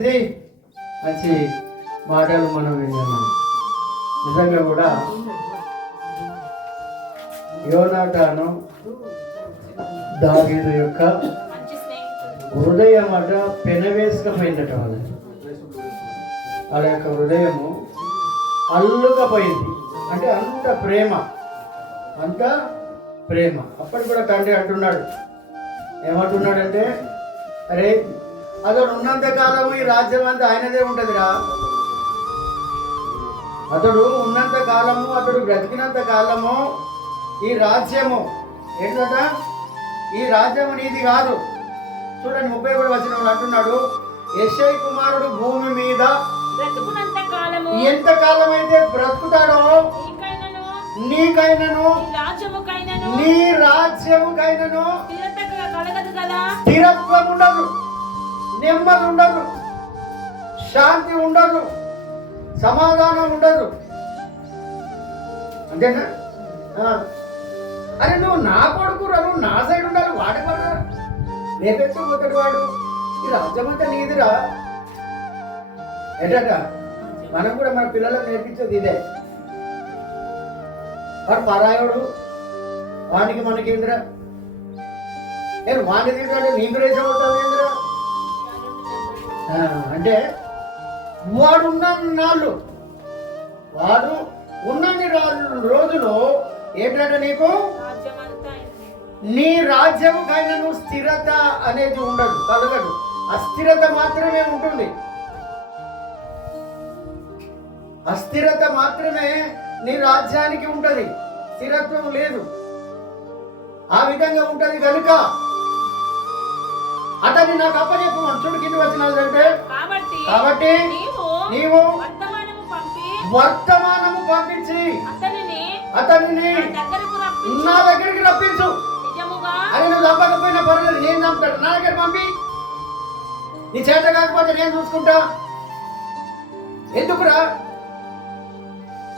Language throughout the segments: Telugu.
మంచి మాటలు మనం విన్నాం. నిజంగా కూడా యోనాతాను దావీదు యొక్క హృదయం అట పెనవేసుకపోయిందట. వాళ్ళ యొక్క హృదయము అల్లుకపోయింది. అంటే అంత ప్రేమ, అంత ప్రేమ. అప్పటికి కూడా తండ్రి అంటున్నాడు, ఏమంటున్నాడంటే, అరే అతడు ఉన్నంత కాలము ఈ రాజ్యం అంతా ఆయనదే ఉంటుందిరా. అతడు ఉన్నంత కాలము, అతడు బ్రతికినంత కాలము ఈ రాజ్యము ఏంటట, ఈ రాజ్యము నీది కాదు. చూడండి 31 వచనంలో అంటున్నాడు, యెషై కుమారుడు భూమి మీద ఎంత కాలం అయితే బ్రతుకుతాడో నీకైనను నీ రాజ్యముకైనను స్థిరత్వం ఉండదు, నెమ్మది ఉండదు, శాంతి ఉండదు, సమాధానం ఉండదు. అంతేనా? అరే నువ్వు నా కొడుకు, నువ్వు నా సైడ్ ఉండాలి, వాడి పడ రేపెత్తుపోతాడు వాడు. ఈ రాజ్యం అంతా నీదిరా. ఏంటట మనం కూడా మన పిల్లలకు నేర్పించేది ఇదే. వాడు పరాయుడు, వానికి మనకేంద్రా, నేను వాడిని తింటాడు నీకు రేసం ఉంటావు ఏంద్రా. అంటే వాడు ఉన్నన్నాళ్ళు, వాడు ఉన్నన్ని రోజులు ఏంటంటే నీకు నీ రాజ్యముకైనను స్థిరత అనేది ఉండదు, కలగదు. అస్థిరత మాత్రమే ఉంటుంది, అస్థిరత మాత్రమే నీ రాజ్యానికి ఉంటది, స్థిరత్వం లేదు. ఆ విధంగా ఉంటది కనుక అతన్ని నాకు అప్పచెప్పు. చూడు కింది వచనాలు అంటే, కాబట్టి నీవు వర్తమానము పంపించి అతనిని నా దగ్గరికి రప్పించు. అని నువ్వు చంపకపోయినా పర్వాలేదు, నేను చంపుతాడు. నా దగ్గర పంపి, నీ చేత కాకపోతే నేను చూసుకుంటా. ఎందుకురా?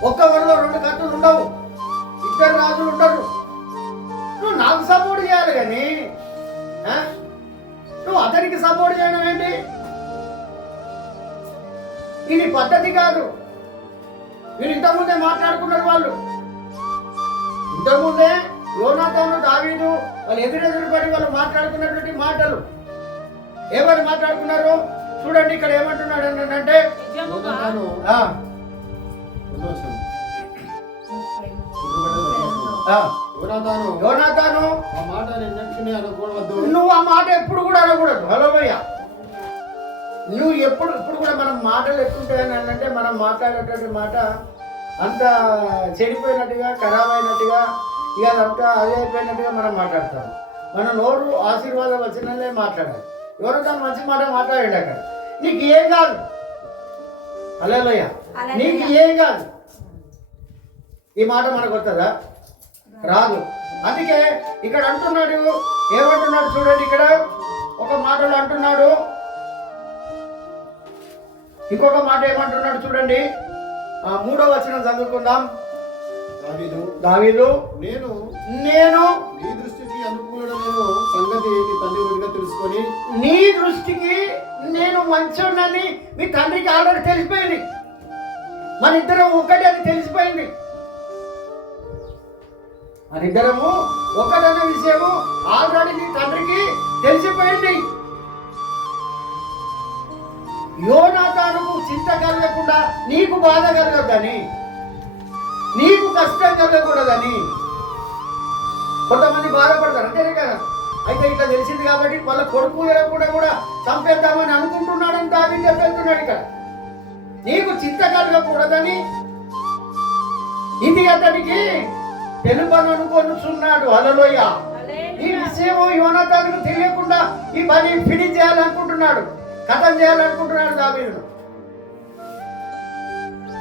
ఒక్క వరలో 2 కత్తులు ఉండవు, 2 రాజులు ఉండరు. నువ్వు నాకు సపోర్ట్ చేయాలి కానీ నువ్వు అతనికి సపోర్ట్ చేయడం ఏంటి? ఇది పద్ధతి కాదు. వీళ్ళు ఇంతకుముందే మాట్లాడుకున్నారు. వాళ్ళు ఇంతకుముందే యోనాతాను దావీదు వాళ్ళు ఎదురెదురు పడి వాళ్ళు మాట్లాడుకున్నటువంటి మాటలు ఏమని మాట్లాడుకున్నారు చూడండి. ఇక్కడ ఏమంటున్నాడు అంటే, యోనాతాను నువ్వు ఆ మాట ఎప్పుడు కూడా అనకూడదు. హలో భయ్య, నువ్వు ఇప్పుడు కూడా మనం మాటలు ఎట్లుంటాయని అంటే, మనం మాట్లాడేటువంటి మాట అంత చెడిపోయినట్టుగా, ఖరాబ్ అయినట్టుగా, ఇక అదంతా అది అయిపోయినట్టుగా మనం మాట్లాడతాం. మన నోరు ఆశీర్వాదం వచ్చినలే మాట్లాడాలి. ఎవరో తను మంచి మాట మాట్లాడాడు అక్కడ, నీకు ఏం కాదు. హల్లెలూయా, నీకు ఏం కాదు. ఈ మాట మనకు వస్తుందా? రాదు. అందుకే ఇక్కడ అంటున్నాడు, ఏమంటున్నాడు చూడండి. ఇక్కడ ఒక మాటలు అంటున్నాడు, ఇంకొక మాట ఏమంటున్నాడు చూడండి. 3వ వచనం చదువుకుందాం. దావీదు నేను నీ దృష్టికి అనుకూలమైన సంగతి నీ తండ్రి తెలుసుకొని, నీ దృష్టికి నేను మంచోనని మీ తండ్రికి ఆల్రెడీ తెలిసిపోయింది. మన ఇద్దరం ఒకటి అని తెలిసిపోయింది. మన ఇద్దరము ఒకటన్న విషయము ఆల్రెడీ నీ తండ్రికి తెలిసిపోయింది. యోనాతానుకు చింత కలగకుండా, నీకు బాధ కలగద్దని, నీకు కష్టం కలగకూడదని. కొంతమంది బాధపడతారు, అంతేనే కదా. అయితే ఇట్లా తెలిసింది కాబట్టి వాళ్ళ కొడుకు కూడా చంపేద్దామని అనుకుంటున్నాడని దావీదు చెప్తున్నాడు. ఇక్కడ నీకు చింత కలగకూడదని ఇది అతనికి తెలుపని అనుకొనుచున్నాడు. హల్లెలూయా. ఈ విషయం యోనాతానుకు తెలియకుండా ఈ పని ఫినిష్ చేయాలనుకుంటున్నాడు, కథం చేయాలనుకుంటున్నాడు దావీదు.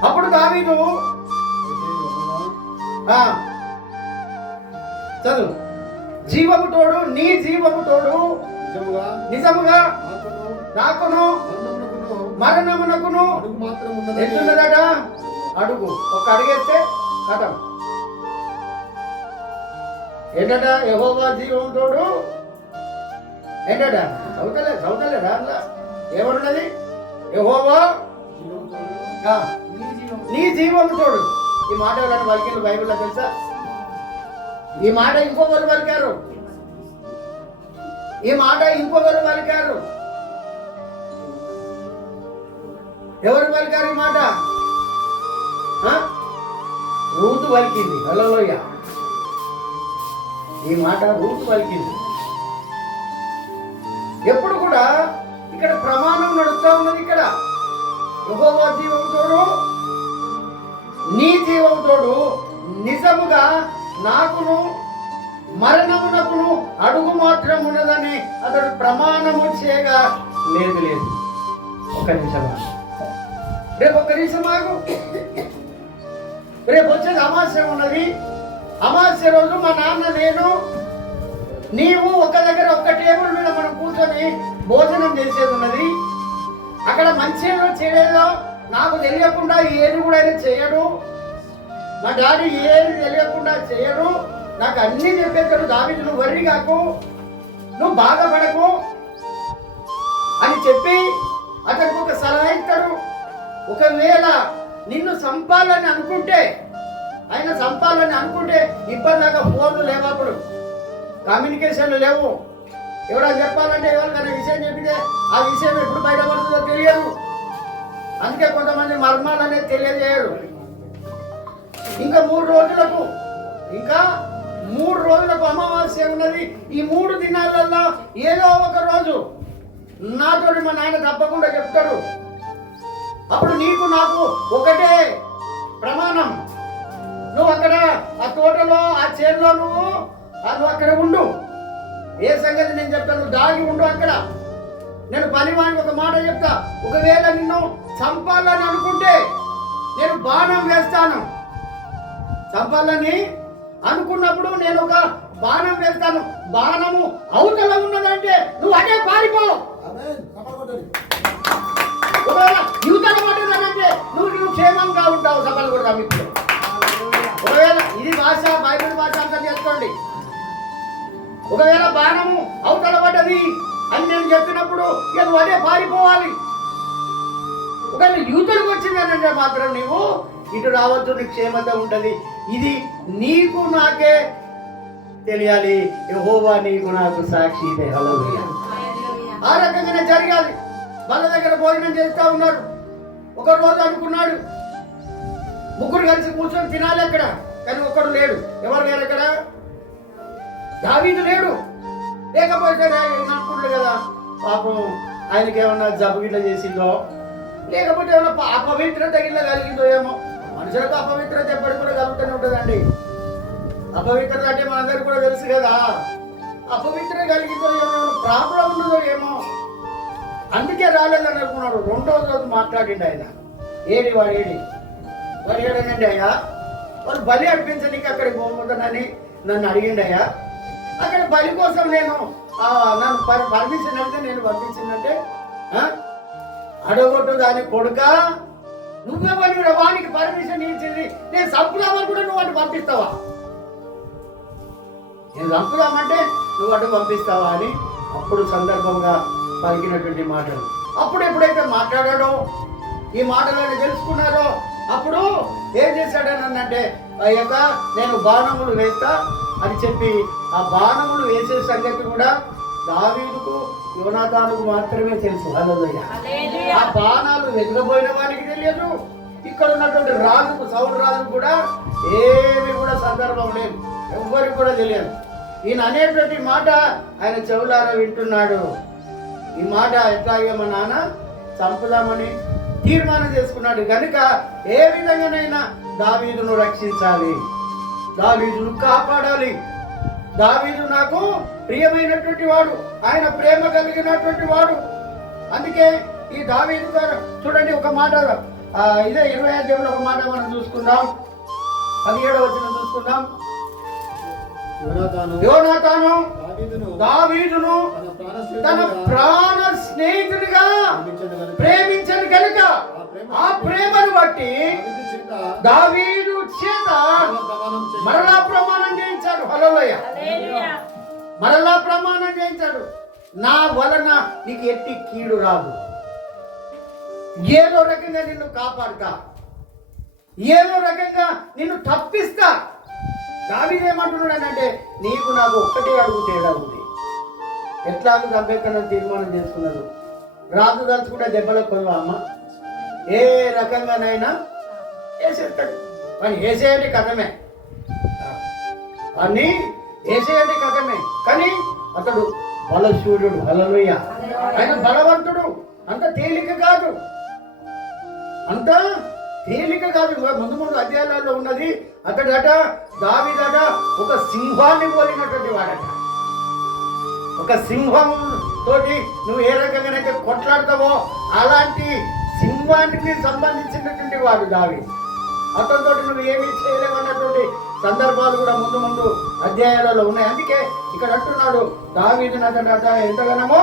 అప్పుడు దావీదు చదువు, జీవము తోడు, నీ జీవము తోడు నిజముగా నాకును మరణమునకును ఎట్లున్నదట. అడుగు, ఒక అడిగేస్తే కథం. ఏంటట? యెహోవా జీవం తోడు ఏంటట? చదువుతలేదా? ఏమన్నది? యెహోవా ఆ, నీ జీవం నీ జీవము తోడు. ఈ మాట ఎవరైనా పలికిండ్రు బైబిల్లో తెలుసా? ఈ మాట ఇంకొకరు పలికారు. ఈ మాట ఇంకొకరు పలికారు. ఎవరు పలికారు ఈ మాట? ఆ? రూతు పలికింది. హల్లెలూయా. ఈ మాట రూతు పలికింది. ఎప్పుడు కూడా ఇక్కడ ప్రమాణం నడుస్తూ ఉన్నది. ఇక్కడ యెహోవా జీవము తోడు, నీ జీవము తోడు, నిజముగా నాకును మరణమునకును అడుగు మాత్రం ఉన్నదని అతడు ప్రమాణము చేయగా లేదు. ఒక నిమిషం రేపు ఒక్క నిమిషం ఆగు. రేపు వచ్చేది అమావాస్య ఉన్నది. అమావాస్య రోజు మా నాన్న, నేను, నీవు ఒక దగ్గర ఒక్క టేబుల్ మీద మనం కూర్చొని భోజనం చేసేది ఉన్నది. అక్కడ మంచిగా చేయలేదో నాకు తెలియకుండా ఏది కూడా ఆయన చేయడు. మా డాడీ ఏది తెలియకుండా చేయడు. నాకు అన్నీ చెప్పేస్తాడు. దావీదు నువ్వు వర్రి కాకు, నువ్వు బాధపడకు అని చెప్పి అతనికి ఒక సలహా ఇస్తాడు. ఒకవేళ నిన్ను చంపాలని అనుకుంటే, ఆయన చంపాలని అనుకుంటే ఇప్పటిలాగా ఫోన్లు లేవు, అప్పుడు కమ్యూనికేషన్లు లేవు. ఎవరైనా చెప్పాలంటే ఎవరికైనా విషయం చెప్పితే ఆ విషయం ఎప్పుడు బయటపడుతుందో తెలియదు. అందుకే కొంతమంది మర్మాలు అనేది తెలియజేయరు. ఇంకా 3 రోజులకు అమావాస్య ఉన్నది. ఈ 3 దినాలలో ఏదో ఒక రోజు నాతోటి మా నాయన తప్పకుండా చెప్తాడు. అప్పుడు నీకు నాకు ఒకటే ప్రమాణం. నువ్వు అక్కడ ఆ తోటలో ఆ చేనులో నువ్వు అక్కడ ఉండు. ఏ సంగతి నేను చెప్తాను, దాగి ఉండు అక్కడ. నేను పనివానికి ఒక మాట చెప్తా. ఒకవేళ నిన్ను చంపాలని అనుకుంటే నేను బాణం వేస్తాను. చంపాలని అనుకున్నప్పుడు నేను ఒక బాణం వేస్తాను. బాణము అవతల ఉన్నదంటే నువ్వు అదే పారిపో. ఒకవేళ యువతల పడ్డదంటే నువ్వు క్షేమంగా ఉంటావు. సభలు కూడా మీకు ఒకవేళ ఇది భాష, బైబిల్ భాష అంతా చేసుకోండి. ఒకవేళ బాణము అవతల పడ్డది అని నేను చెప్పినప్పుడు ఇక నువ్వు అదే పారిపోవాలి. ఒకవేళ యూతుడికి వచ్చిందనంటే మాత్రం నీవు ఇటు రావద్దు, నీకు క్షేమత ఉంటుంది. ఇది నీకు నాకే తెలియాలి. యెహోవా నీకు నాకు సాక్షి. హల్లెలూయా. ఆ రకంగానే జరగాలి. వాళ్ళ దగ్గర భోజనం చేస్తూ ఉన్నాడు. ఒక రోజు అనుకున్నాడు 3 కలిసి కూర్చొని తినాలి అక్కడ. కానీ ఒక్కడు లేడు. ఎవరు లేరు అక్కడ? దావీదు లేడు. లేకపోతే అనుకుంటాడు కదా, పాపం ఆయనకి ఏమన్నా జబ్బు గిట్ల చేసిందో, లేకపోతే ఏమన్నా అపవిత్రత గిట్ల కలిగిందో ఏమో. మనుషులకు అపవిత్రత ఎప్పటికి కూడా కలుగుతూనే ఉంటుందండి. అపవిత్రత అంటే మనందరికీ కూడా తెలుసు కదా. అపవిత్రత కలిగిందో ఏమో, ప్రాబ్లం ఉన్నదో ఏమో, అందుకే రాలేదని అనుకున్నాడు. 2వ రోజు మాట్లాడిండు ఆయన. వాడు ఏడనండి అయ్యా, వాళ్ళు బలి అర్పించడానికి అక్కడికి పోతుందని నన్ను అడిగిండయ్యా. అక్కడ బలి కోసం నన్ను పర్మిషన్ అంటే నేను పంపించిందంటే అడగొట్టు దాని కొడుక, నువ్వెవరి వానికి పర్మిషన్ ఇచ్చింది? నేను చంపుదామని కూడా నువ్వు అటు పంపిస్తావా? నేను చంపుదామంటే నువ్వు అటు పంపిస్తావా అని అప్పుడు సందర్భంగా పలికినటువంటి మాటలు. అప్పుడు ఎప్పుడైతే మాట్లాడాడో, ఈ మాటలను తెలుసుకున్నారో, అప్పుడు ఏం చేశాడనంటే అయ్యాక నేను బాణములు వేస్తా అని చెప్పి ఆ బాణములు వేసే సంగతి కూడా దావీదుకు యోనాతానుకు మాత్రమే తెలుసు. హల్లెలూయా. ఆ బాణాలు వెతకపోయిన వారికి తెలియదు. ఇక్కడ ఉన్నటువంటి రాజుకు, సౌలు రాజుకు కూడా ఏమి కూడా సందర్భం లేదు. ఎవ్వరికి కూడా తెలియదు. ఈయన అనేటువంటి మాట ఆయన చెవులారా వింటున్నాడు. ఈ మాట ఎట్లాగే మా నాన్న చంపుదామని తీర్మానం చేసుకున్నాడు కనుక ఏ విధంగానైనా దావీదును రక్షించాలి, దావీదును కాపాడాలి. దావీదు నాకు ప్రియమైనటువంటి వాడు, ఆయన ప్రేమ కలిగినటువంటి వాడు. అందుకే ఈ దావీదు గారు చూడండి, ఒక మాట ఇదే 25 ఒక మాట మనం చూసుకుందాం. 17వ వచనం చూసుకుందాం. యోనాతాను దావీదును తన ప్రాణ స్నేహితుడిగా ప్రేమించను కనుక ఆ ప్రేమను బట్టి దావీదు చేత మరలా ప్రమాణం చేయించాడు. హల్లెలూయా. మరలా ప్రమాణం చేయించాడు, నా వలన నీకు ఎట్టి కీడు రాదు. ఏదో రకంగా నిన్ను కాపాడుతా, ఏదో రకంగా నిన్ను తప్పిస్తా. దావీదు ఏమంటున్నాడనంటే నీకు నాకు ఒక్కటే అడుగు తేడా ఉంది. ఎట్లాగూ చంపేకన్నా తీర్మానం చేసుకున్నాడు. రాజు తలుచుకుంటే దెబ్బలకు కొలవా అమ్మ, ఏ రకంగానైనా వేసేస్తాడు. కానీ వేసేయండి కథమే, అన్నీ వేసేయండి కథమే. కానీ అతడు బలశూరుడు, హల్లెలూయా. ఆయన బలవంతుడు. అంత తేలిక కాదు, అంత తేలిక కాదు. ముందు ముందు అధ్యాయాలలో ఉన్నది. అతడట దావీదట ఒక సింహాన్ని పోలినటువంటి వాడట. ఒక సింహం తోటి నువ్వు ఏ రకంగానైతే కొట్లాడతావో అలాంటి సింహానికి సంబంధించినటువంటి వాడు దావీదు. అతనితో నువ్వు ఏమీ చేయలేవన్నటువంటి సందర్భాలు కూడా ముందు ముందు అధ్యాయాలలో ఉన్నాయి. అందుకే ఇక్కడ అంటున్నాడు దావీదుని అతడట ఎంతగానో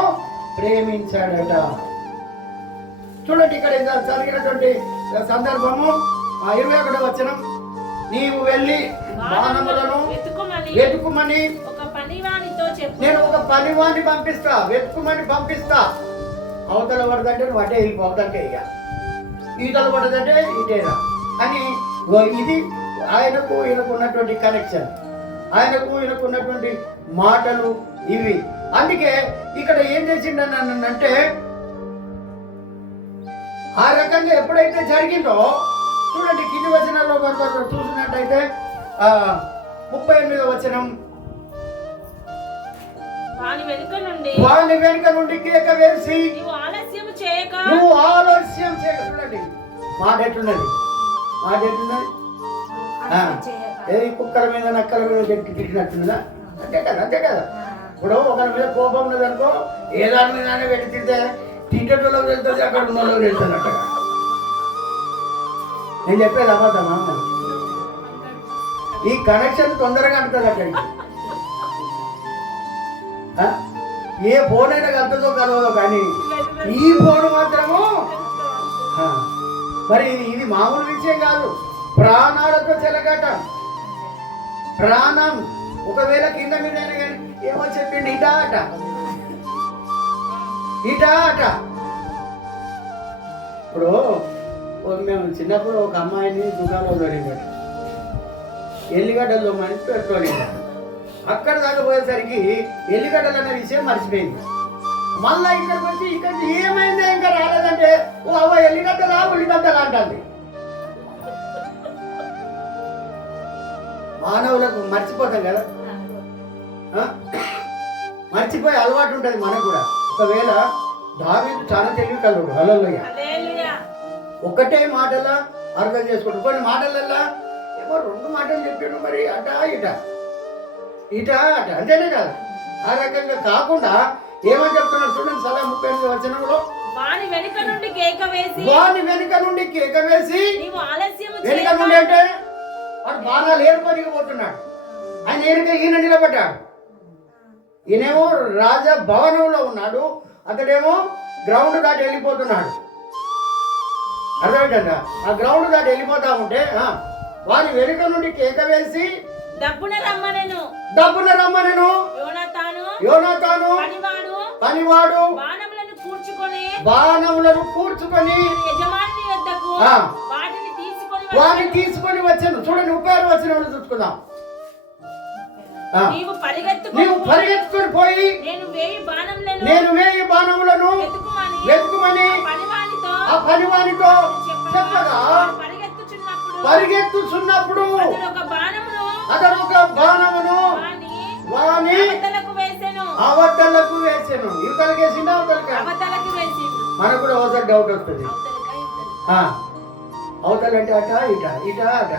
ప్రేమించాడట. చూడండి ఇక్కడ జరిగినటువంటి సందర్భము 21వ వచనం, నీవు వెళ్ళి బాణములను వెతుకుమని నేను ఒక పనివాణ్ణి పంపిస్తా, వెతుకుమని పంపిస్తా. అవతల పడదంటే నువ్వు అటే వెళ్ళిపోవదంటే ఇక ఈతల పడదంటే ఇటేరా అని. ఇది ఆయనకు ఈయనకు ఉన్నటువంటి కనెక్షన్, ఆయనకు ఈయనకు ఉన్నటువంటి మాటలు ఇవి. అందుకే ఇక్కడ ఏం చేసిండనంటే ఆ రకంగా ఎప్పుడైతే జరిగిందో చూడండి కింది వచనాల్లో చూసినట్టయితే 38వ వచనం, వాని వెనుక నుండి కేక వేసి నువ్వు ఆలస్యం చేయక. చూడండి మాట ఎట్లున్నది, మాట ఎట్లున్నది. కుక్కల మీద నక్కల మీద తిట్టినట్టున్నదా? అంతే కదా, అంతే కదా. ఇప్పుడు ఒకరి మీద కోపం ఉన్నదనుకో, ఏ దాని మీద పెట్టి తింటే తింటోళ్ళకి వెళ్తుంది, అక్కడ ఉన్న వాళ్ళకి వెళ్తున్నట్టుగా. నేను చెప్పేది అబద్ధమా? ఈ కనెక్షన్ తొందరగా అంటుంది అక్కడికి. ఏ ఫోన్ అయినా కలుతుందో కలవదో, కానీ ఈ ఫోన్ మాత్రము మరి ఇది మామూలు విషయం కాదు. ప్రాణాలతో చెలగట, ప్రాణం ఒకవేళ కింద మీద ఏమో చెప్పిండి ఇటా అట, ఇటా అట. ఇప్పుడు మేము చిన్నప్పుడు ఒక అమ్మాయిని దుకాణంలో తోలిందట, ఎల్లిగడ్డలు తోమని తోలిందట. అక్కడ దాకా పోయేసరికి ఎల్లిగడ్డలు అనే విషయం మర్చిపోయింది. మళ్ళా ఇక్కడికి వచ్చి ఇక్కడ ఏమైంది ఇంకా రాలేదంటే ఓ అవ్వ ఎల్లిగడ్డలా ఉల్లిగడ్డలా అంటుంది. మానవులకు మర్చిపోతాం కదా, మర్చిపోయే అలవాటు ఉంటుంది మనకు కూడా. ఒకవేళ దావీదు చాలా తెలివి కలడు, హల్లెలూయా. ఒకటే మాటలా అర్థం చేసుకుంటాడు. కొన్ని మాటలల్లా ఏమో 2 మాటలు చెప్పాడు, మరి అటా ఇటా ఇటా అట, అంతేనే కాదు. ఆ రకంగా కాకుండా ఏమని చెప్తున్నాడు చూడండి. 38వ వచనంలో వాని వెనుక నుండి కేక వేసి, వెనుక నుండి అంటే వాడు బాణాలు ఏర్పడికి పోతున్నాడు. ఆయన ఈయన నిలబడ్డాడు. ఈయనేమో రాజా భవనంలో ఉన్నాడు, అతడేమో గ్రౌండ్ దాటి వెళ్ళిపోతున్నాడు. అర్థమైందా? ఆ గ్రౌండ్ దాటి వెళ్ళిపోతా ఉంటే వాని వెనుక నుండి కేక వేసి దబ్బున రమ్మనెను యోనాతాను పనివాడు బాణములను కూర్చుకొని వాడిని తీసుకొని వచ్చాను. చూడండి 36వ వచనంలో చూసుకుందాం. నీవు పరిగెత్తుకొని పోయి నేను వేయి బాణములను వెతుకుమని ఆ పనివానితో చెప్పగా పరిగెత్తుచున్నప్పుడు అతడు ఒక బాణమును వాని అవతలకు వేసెను. ఇవతలకి వేసిండు, అవతలకి వేసిండు. మనకు కూడా అవతల డౌట్ వస్తుంది. అవతల అంటే అట ఇట, ఇట అట.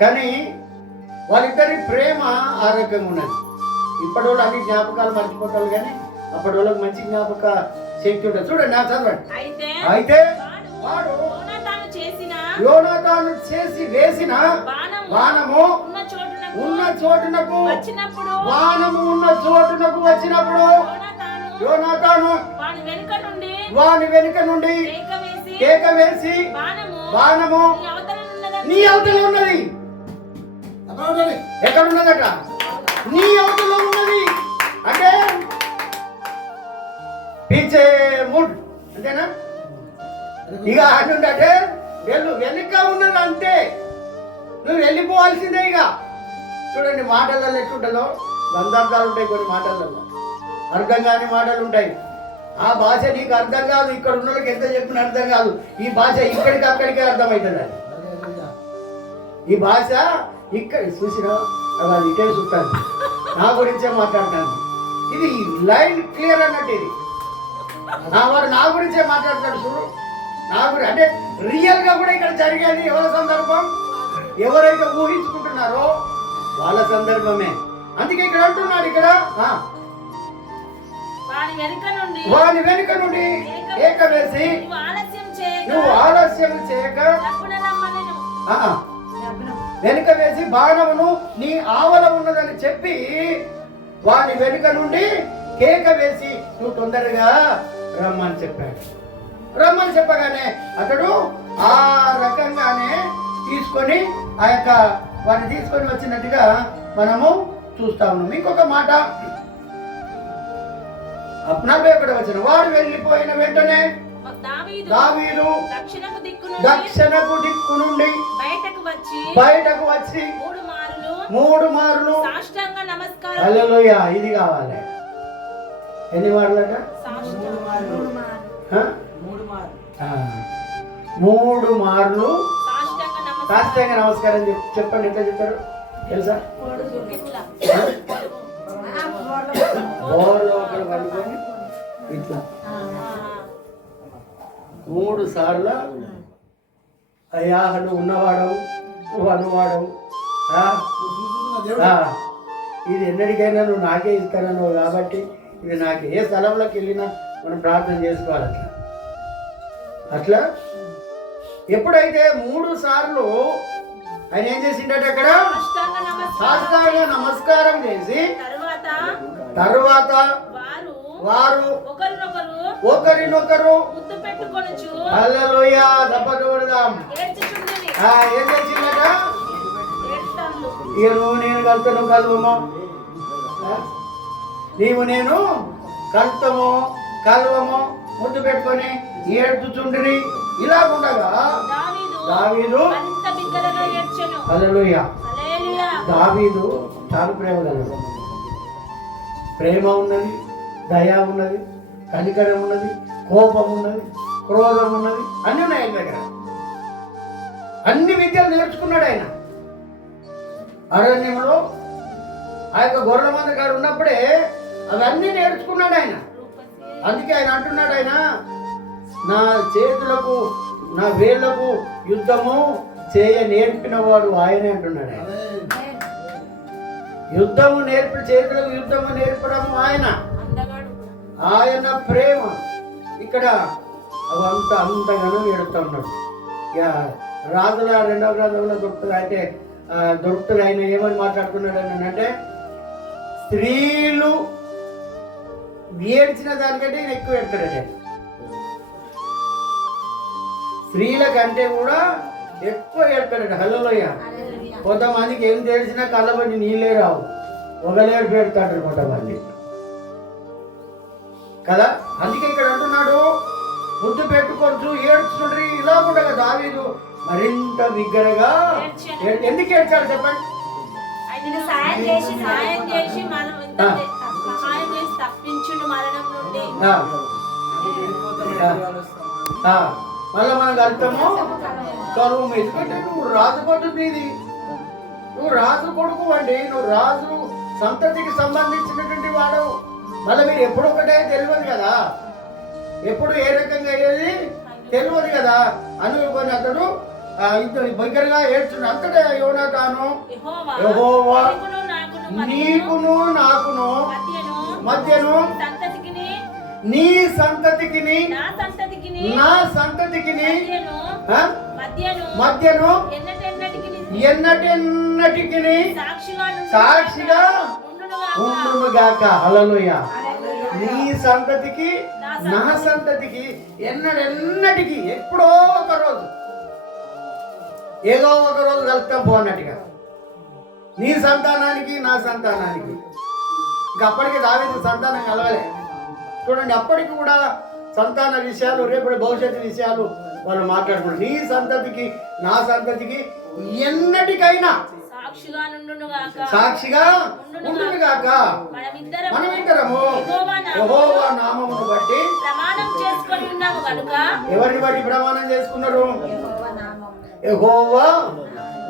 కానీ వాళ్ళిద్దరి ప్రేమ ఆ రకంగా ఉన్నది. ఇప్పటి వాళ్ళు అన్ని జ్ఞాపకాలు మర్చిపోతారు, కానీ అప్పటి వాళ్ళకి మంచి జ్ఞాపక శక్తి ఉంటుంది. చూడండి నా చదవండి. అయితే వాడు యోనాతాను చేసి వేసిన బాణము ఉన్న చోటునకు బాణము ఉన్న చోటునకు వచ్చినప్పుడు యోనాతాను వాని వెనుక నుండి కేక వేసి బాణము నీ అవతల ఉన్నది. ఎక్కడ ఉన్నదట? నీ అవతల ఉన్నది. అంటే పీచే ముడ్ అంతేనా? ఇక అంటే వెనుక ఉన్నది అంతే, నువ్వు వెళ్ళిపోవాల్సిందే. ఇక చూడండి మాటలలో ఎట్లుంటుందో, గంధార్థాలు ఉంటాయి కొన్ని మాటలలో, అర్థం కాని మాటలు ఉంటాయి. ఆ భాష నీకు అర్థం కాదు, ఇక్కడ ఉన్న వాళ్ళకి ఎంత చెప్పిన అర్థం కాదు. ఈ భాష ఇక్కడికి అక్కడికే అర్థమవుతుంది. అది ఈ భాష ఇక్కడ చూసినా అది ఇటే చూస్తాను, నా గురించే మాట్లాడతాను. ఇది లైన్ క్లియర్ అన్నట్టు. ఇది వాడు నా గురించే మాట్లాడతాడు చూడు, నా గురించి అంటే రియల్ గా కూడా ఇక్కడ జరిగేది ఎవరి సందర్భం, ఎవరైతే ఊహించుకుంటున్నారో వాళ్ళ సందర్భమే. అందుకే ఇక్కడ అంటున్నాడు, ఇక్కడ వాని వెనుక నుండి కేక వేసి నువ్వు ఆలస్యం చేయక వెనుక వేసి బాణమును నీ ఆవల ఉన్నదని చెప్పి వాని వెనుక నుండి కేక వేసి నువ్వు తొందరగా రమ్మని చెప్పాడు. రమ్మని చెప్పగానే అతడు ఆ రకంగానే తీసుకొని ఆ యొక్క వాడిని తీసుకొని వచ్చినట్టుగా మనము చూస్తా ఉన్నాం. ఇంకొక మాట 41వ వచనం, వాడు వెళ్ళిపోయిన వెంటనే దావీదు దక్షిణపు దిక్కు నుండి బయటకు వచ్చి 3 మార్లు హల్లెలూయా. ఇది కావాలి. ఎన్ని మార్లట? 3 మార్లు సాష్టాంగ నమస్కారం చెప్పండి. ఎట్లా చెప్తారు తెలుసా? పడుకొని ఇట్లా 3 సార్లు అయ్యా నువ్వు ఉన్నవాడవు, నువ్వు అనువాడవు, ఇది ఎన్నటికైనా నువ్వు నాకే ఇస్తానన్నావు కాబట్టి ఇది నాకు ఏ స్థలంలోకి వెళ్ళినా మనం ప్రార్థన చేసుకోవాలి. అట్లా ఎప్పుడైతే 3 సార్లు ఆయన ఏం చేసిండట, అక్కడ సాష్టాంగ నమస్కారం చేసి తర్వాత వారు ఒకరినొకరు హల్లెలూయా దప్పకూడదాం. ఏం చేసిందట? ఇక నువ్వు నేను కలుతాను కలువమో, నీవు నేను కలుతామో కలువమో ముద్దు పెట్టుకొని ఏడ్చుచుండ్రి. ఇలా ఉండగా దావీదు హల్లెలూయా. దావీదు చాలా ప్రేమ కలడు. ప్రేమ ఉన్నది, దయ ఉన్నది, కనికరం ఉన్నది, కోపం ఉన్నది, క్రోధం ఉన్నది, అన్నీ ఉన్నాయి ఆయన దగ్గర. అన్ని విద్యలు నేర్చుకున్నాడు ఆయన. అరణ్యంలో ఆ యొక్క గొర్రెల మంద గారు ఉన్నప్పుడే అవన్నీ నేర్చుకున్నాడు ఆయన. అందుకే ఆయన అంటున్నాడు, ఆయన నా చేతులకు నా వేళ్లకు యుద్ధము చేయ నేర్పిన వాడు ఆయనే అంటున్నాడు. ఆయన యుద్ధము నేర్పి చేతులకు యుద్ధము నేర్పడము ఆయన ప్రేమ. ఇక్కడ అవంతా అంతగానో ఏడుతూ ఉన్నాడు. ఇక రాజుల 2వ గ్రంథంలో దొరుకుతుంది. అయితే దొరుకుతుంది ఆయన ఏమని మాట్లాడుతున్నాడు అని అంటే, స్త్రీలు ఏడ్చిన దానికంటే ఈయన ఎక్కువ ఏడతాడు. స్త్రీల కంటే కూడా ఎక్కువ ఏడతాడట. హల్లెలూయా. కొంతమందికి ఏం తెలిసినా కళ్ళబడి నీళ్ళే రావు, ఒకలేడు పెడతాడు కొంతమంది కదా. అందుకే ఇక్కడ అంటున్నాడు, ముద్దు పెట్టుకోవచ్చు ఏడ్చుండ్రి. ఇలా ఉండగా దావీదు మరింత బిగ్గరగా ఎందుకు ఏడ్చాడు చెప్పండి? మళ్ళీ మనం కలుతాము కలువు. ఎందుకంటే నువ్వు రాజు పద్ధతి, నువ్వు రాజు కొడుకు అండి, నువ్వు రాజు సంతతికి సంబంధించినటువంటి వాడు. మళ్ళీ మీరు ఎప్పుడు ఒకటే తెలియదు కదా, ఎప్పుడు ఏ రకంగా అయ్యేది తెలియదు కదా. అనుకొని అతడు దగ్గరగా ఏడ్చున్నాడు. అంతటా యోనాతాను, యెహోవా నీకును నాకును మధ్యను నీ సంతతికి నా సంతతికి మధ్యను ఎన్నటెన్నటికి సాక్షిగా ఉండునుగాక. హల్లెలూయా. నీ సంతతికి నా సంతతికి ఎన్నడెన్నటికి ఎప్పుడో ఒక రోజు ఏదో ఒక రోజు కలుస్తాం పోన్నట్టుగా, నీ సంతానానికి నా సంతానానికి. ఇంక అప్పటికి దావీదు సంతానం కలవలే. చూడండి, అప్పటికి కూడా సంతాన విషయాలు, రేపటి భవిష్యత్తు విషయాలు వాళ్ళు మాట్లాడుకున్నారు. నీ సంతతికి నా సంతతికి ఎన్నటికైనా సాక్షిగా ఉండును గాక. మనమిద్దరము యెహోవా నామమును బట్టి ప్రమాణం చేసుకొని ఉన్నాము కనుక. ఎవరిని బట్టి ప్రమాణం చేసుకున్నారు? యెహోవా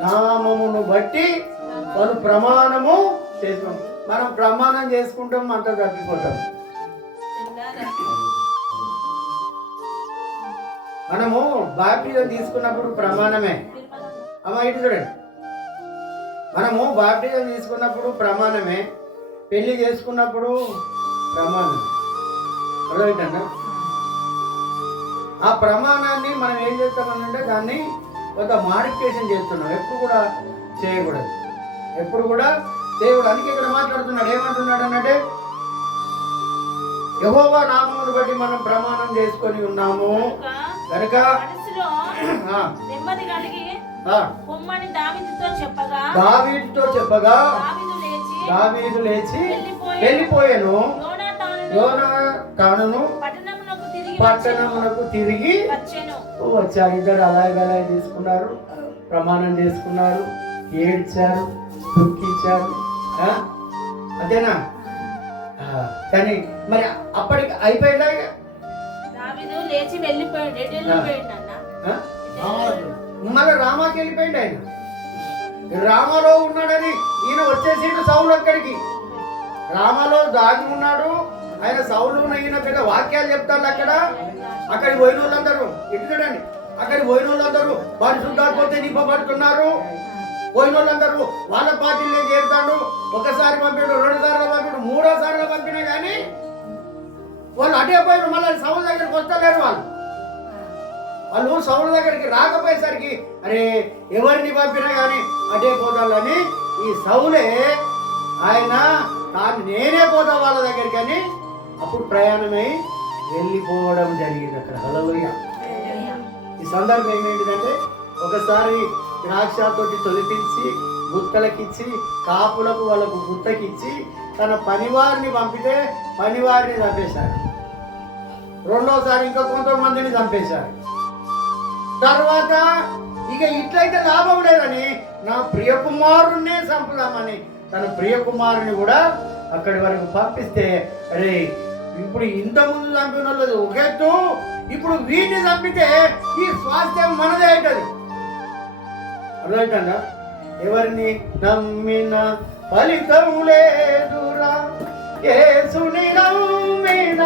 నామమును బట్టి వాళ్ళు ప్రమాణము చేసుకున్నాం. మనం ప్రమాణం చేసుకుంటాం, అంత తప్పిపోతాం. మనము బాప్టిజం తీసుకున్నప్పుడు ప్రమాణమే. అమ్మ ఇటు చూడండి, మనము బాప్టిజం తీసుకున్నప్పుడు ప్రమాణమే, పెళ్లి చేసుకున్నప్పుడు ప్రమాణం. అర్థమవుతుందా? ఆ ప్రమాణాన్ని మనం ఏం చేస్తామనంటే దాన్ని కొంత మాడిఫికేషన్ చేస్తున్నాం. ఎప్పుడు కూడా చేయకూడదు, ఎప్పుడు కూడా చేయకూడదు. అందుకే ఇక్కడ మాట్లాడుతున్నాడు, ఏమంటున్నాడు అన్నట్టే యెహోవా నామమును బట్టి మనం ప్రమాణం చేసుకొని ఉన్నాము కనుక నెమ్మది కలిగి పొమ్మని దావీదుతో చెప్పగా దావీదు లేచి వెళ్ళిపోయాను. యోనాతానును పట్టణమునకు తిరిగి వచ్చారు. ఇద్దరు అలాగే తీసుకున్నారు, ప్రమాణం చేసుకున్నారు, ఏడ్చారు, దుఃఖించారు. అదేనా? కానీ మరి అప్పటికి అయిపోయిందా? మళ్ళీ రామాకి వెళ్ళిపోయింది. ఆయన రామాలో ఉన్నాడని ఈయన వచ్చేసిండు సౌలు అక్కడికి. రామాలో దాగి ఉన్నాడు ఆయన. సౌలు ఈయన పెద్ద వాక్యాలు చెప్తారు అక్కడ. అక్కడికి పోయిన వాళ్ళందరూ ఇటు చూడండి, అక్కడికి పోయిన వాళ్ళందరూ పరిశుద్ధాత్మతో నింపబడుతున్నారు. పోయిన వాళ్ళందరూ వాళ్ళ పార్టీలో చేరుతాడు. ఒకసారి పంపాడు, 2 సార్లు పంపాడు, 3వ సార్లు పంపినా కానీ వాళ్ళు అటే పోయిన మళ్ళీ సౌలు దగ్గరికి వస్తలేరు. వాళ్ళు సౌలు దగ్గరికి రాకపోయేసరికి అరే ఎవరిని పంపినా కానీ అటే పోతాలని ఈ సౌలే ఆయన తాను నేనే పోతా వాళ్ళ దగ్గరికి అని అప్పుడు ప్రయాణమై వెళ్ళిపోవడం జరిగింది అక్కడ. హల్లెలూయా. ఈ సందర్భం ఏమేంటిదంటే ఒకసారి ద్రాక్షతోటి తొలిపించి గుత్తలకిచ్చి కాపులకు వాళ్ళకు గుత్తకిచ్చి తన పనివారిని పంపితే పనివారిని చంపేశారు. రెండోసారి ఇంకా కొంతమందిని చంపేశారు. తర్వాత ఇక ఇట్లయితే లాభం లేదని నా ప్రియకుమారుణ్ణే చంపుదామని తన ప్రియకుమారుని కూడా అక్కడి వరకు పంపిస్తే అరే ఇప్పుడు ఇంతకుముందు చంపిన వాళ్ళది ఒకెత్తు, ఇప్పుడు వీటిని చంపితే ఈ స్వాస్థ్యం మనదే అవుతుంది. అర్థమవుతుందా? ఎవరిని నమ్మిన ఫలితం లేదురా, యేసుని నమ్మిన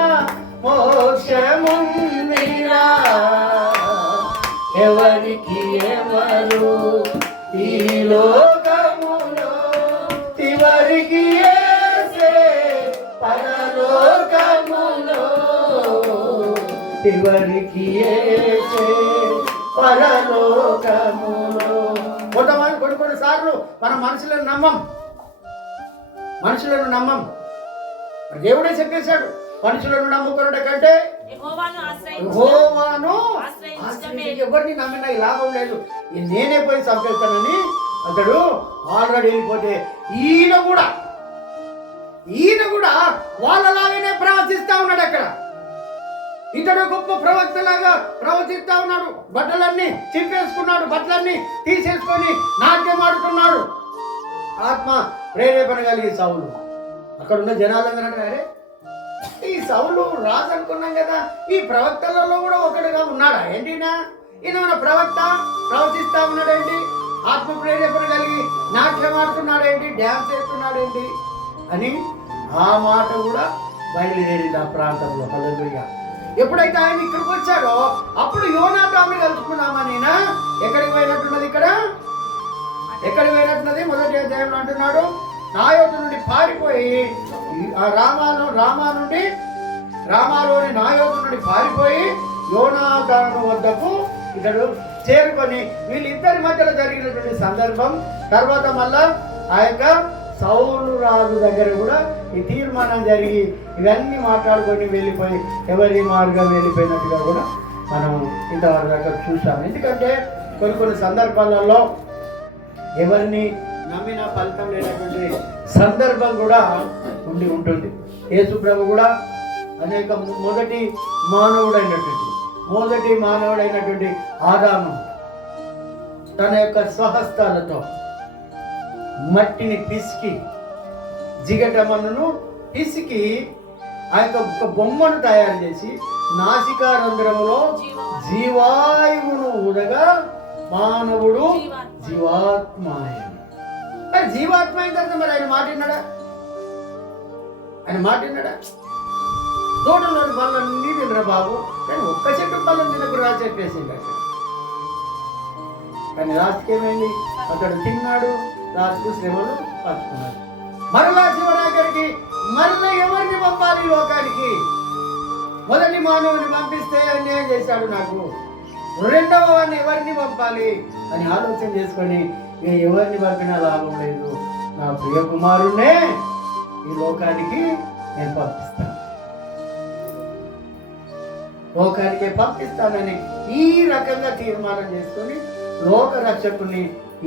మోక్షముందిరా. ఎవరికి ఎవరు ఈ లోకములో చివరికి యేసే పరలోకములో, చివరికి యేసే పరలోకములో. కొన్ని సార్లు మనం మనుషులను నమ్మం. దేవుడే చెప్పేశాడు, మనుషులను నమ్ముకున్నట కంటే యెహోవాను ఎవరిని నమ్మినా ఈ లాభం లేదు, నేనే పోయి చంపేస్తానని అతడు ఆల్రెడీ వెళ్ళిపోతే ఈయన కూడా వాళ్ళలాగానే ప్రవర్తిస్తా ఉన్నాడు. అక్కడ ఇతడు గొప్ప ప్రవక్తలాగా ప్రవర్తిస్తా ఉన్నాడు. బట్టలన్నీ చింపేసుకున్నాడు, బట్టలన్నీ తీసేసుకొని నాట్యం ఆడుతున్నాడు. ఆత్మ ప్రేరేపణ కలిగి సౌలు. అక్కడ ఉన్న జనాలందరూ అంటారే ఈ సౌలు రాజు అనుకున్నాం కదా, ఈ ప్రవక్తలలో కూడా ఒకటిగా ఉన్నాడా ఏంటినా? ఈయన మన ప్రవక్త ప్రవర్తిస్తా ఉన్నాడేంటి? ఆత్మ ప్రేరేపణ కలిగి నాట్యం ఆడుతున్నాడేంటి, డ్యాన్స్ చేస్తున్నాడేంటి అని ఆ మాట కూడా బయలుదేరింది ఆ ప్రాంతంలో. హల్లెలూయా. ఎప్పుడైతే ఆయన ఇక్కడికి వచ్చాడో అప్పుడు యోనాతాన్ని కలుసుకున్నామని ఎక్కడికి పోయినట్టున్నది? ఎక్కడికి పోయినట్టున్నది? మొదటి అధ్యాయంలో అంటున్నాడు, నాయోతు నుండి పారిపోయి రామాలోని నాయోతు నుండి పారిపోయి యోనాతాను వద్దకు ఇతడు చేరుకొని వీళ్ళిద్దరి మధ్యలో జరిగినటువంటి సందర్భం. తర్వాత మళ్ళా ఆ యొక్క సౌలు రాజు దగ్గర కూడా ఈ తీర్మానం జరిగి ఇవన్నీ మాట్లాడుకొని వెళ్ళిపోయి ఎవరి మార్గం వెళ్ళిపోయినట్టుగా కూడా మనం ఇంతవరకు దాకా చూసాం. ఎందుకంటే కొన్ని సందర్భాలలో ఎవరిని నమ్మిన ఫలితం లేనటువంటి సందర్భం కూడా ఉంటుంది. యేసు ప్రభు కూడా అనేక మొదటి మానవుడైనటువంటి ఆదాము తన యొక్క స్వహస్తాలతో మట్టిని పిసికి జిగటమన్నును పిసికి ఆ యొక్క బొమ్మను తయారు చేసి నాసికారంధ్రములో జీవాయువును ఊదగా మానవుడు జీవాత్మ అయ్యాడు. మరి జీవాత్మ అయిన తర్వాత మరి ఆయన మాట విన్నాడా? తోటలోని పళ్ళన్నీ తినరా బాబు, కానీ ఒక్క చెట్టు పళ్ళని తినకు రా చెప్పేసింది అక్కడ. కానీ లాస్ట్కి ఏమైంది? అతడు తిన్నాడు, లాస్ట్కు శ్రమలు పంచుకున్నాడు. మరలా చివరాఖరికి మరలా ఎవరిని పంపాలి లోకానికి? మొదటి మానవుని పంపిస్తే అన్యాయం చేశాడు నాకు, రెండవ వాడిని ఎవరిని పంపాలి అని ఆలోచన చేసుకొని ఇక ఎవరిని పంపినా లాభం లేదు, నా ప్రియ కుమారుణ్ణే ఈ లోకానికి నేను లోకానికి పంపిస్తానని ఈ రకంగా తీర్మానం చేసుకొని లోక రక్షకుని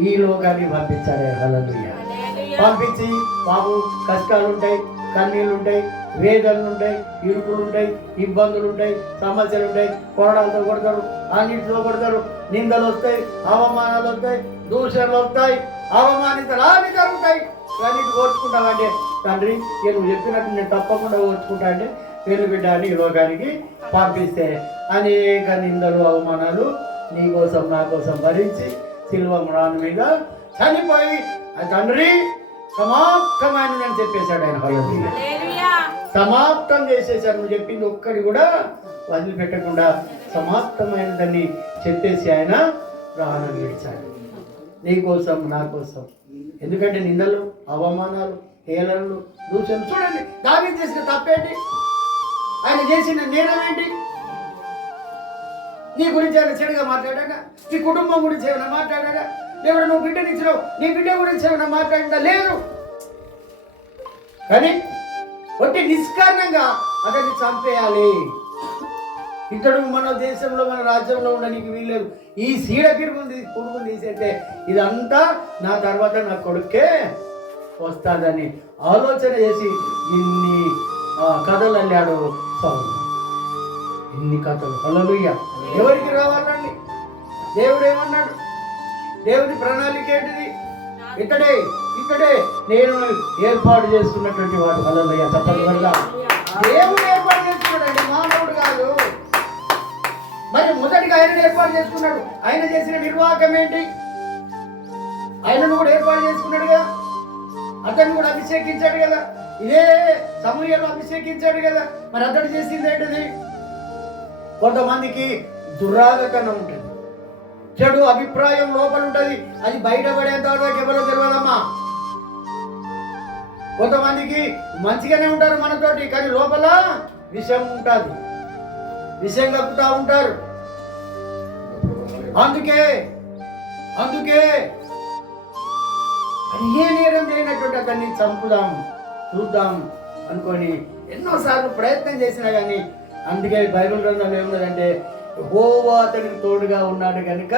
ఈ లోకానికి పంపించారు. హల్లెలూయా. పంపించి బాబు కష్టాలు ఉంటాయి, కన్నీళ్ళు ఉంటాయి, వేదనలు ఉంటాయి, ఇరుకులు ఉంటాయి, ఇబ్బందులు ఉంటాయి, సమస్యలు ఉంటాయి, కొరడాలతో కొడతారు, అన్నింటిలో కొడతారు, నిందలు వస్తాయి, అవమానాలు వస్తాయి, దూషణలు వస్తాయి, అవమానితలు జరుగుతాయి. అన్నింటి ఓర్చుకుంటావంటే తండ్రి నువ్వు చెప్పినట్టు నేను తప్పకుండా ఓర్చుకుంటా అంటే పెళ్లి బిడ్డ అని ఈ లోకానికి పంపిస్తే అనేక నిందలు అవమానాలు నీ కోసం నా కోసం భరించి సిలువ మ్రాను మీద చనిపోయి ఆ తండ్రి సమాప్తమైనదని చెప్పేశాడు ఆయన. హల్లెలూయా. సమాప్తం చేసేసాడు. నువ్వు చెప్పింది ఒక్కడి కూడా వదిలిపెట్టకుండా సమాప్తమైనదని చెప్పేసి ఆయన ప్రాణం విడిచాడు నీ కోసం నా కోసం. ఎందుకంటే నిందలు అవమానాలు హేళనలు దూషణలు చూడండి. దావీదు చేసిన తప్పేంటి? ఆయన చేసిన నేరం ఏంటి? నీ గురించి ఆయన చెడుగా మాట్లాడా? నీ కుటుంబం గురించి ఏమైనా మాట్లాడా? దేవుడు నువ్వు బిడ్డనిచ్చినావు, నీ బిడ్డ గురించి ఏమైనా మాట్లాడా? లేదు. కానీ ఒకటి నిష్కారణంగా అతన్ని చంపేయాలి. ఇతడు మన దేశంలో మన రాజ్యంలో ఉండడానికి వీల్లేదు. ఈ సీడ పురుగును తీసేస్తే ఇదంతా నా తర్వాత నా కొడుకే వస్తాదని ఆలోచన చేసి ఇన్ని కథలు అల్లాడు సౌలు. ఇన్ని కథలు. హల్లెలూయా. ఎవరికి రావాలండి? దేవుడు ఏమన్నాడు? దేవుడి ప్రణాళిక ఏంటిది? ఇతడే నేను ఏర్పాటు చేసుకున్నటువంటి వాడు. హల్లెలూయా. తప్పకుండా దేవుడు ఏర్పాటు చేసుకున్నాడండి, మానవుడు కాదు. మరి మొదటిగా ఆయన ఏర్పాటు చేసుకున్నాడు. ఆయన చేసిన నిర్వాహకం ఏంటి? ఆయనను కూడా ఏర్పాటు చేసుకున్నాడు కదా, అతన్ని కూడా అభిషేకించాడు కదా, ఇదే సమూయేలు అభిషేకించాడు కదా. మరి అతడు చేసింది ఏంటిది? కొంతమందికి దురాగతనం ఉంటుంది, చెడు అభిప్రాయం లోపల ఉంటుంది, అది బయటపడేంత వరకు ఎవరో తెలియదమ్మా. కొంతమందికి మంచిగానే ఉంటారు మనతోటి, కానీ లోపల విషం ఉంటుంది, విషయం కప్పుతా ఉంటారు. అందుకే అది ఏ నేరం చేయనటువంటి అతన్ని చంపుదాం చూద్దాం అనుకొని ఎన్నోసార్లు ప్రయత్నం చేసినా కానీ, అందుకే బైబిల్ గ్రంథంలో ఏమున్నదంటే యెహోవా అతనికి తోడుగా ఉన్నాడు కనుక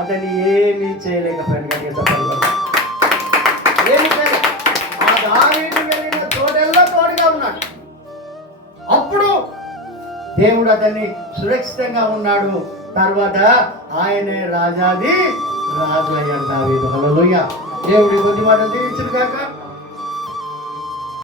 అతన్ని ఏమీ చేయలేకపోయాడు. ఆ దావీదు వెళ్ళిన తోటల్లో తోడుగా ఉన్నాడు. అప్పుడు దేవుడు అతన్ని సురక్షితంగా ఉన్నాడు. తర్వాత ఆయనే రాజు అయ్యాడు దావీదు. హల్లెలూయా. దేవుడి కొద్ది మాటలు దీవించును గాక.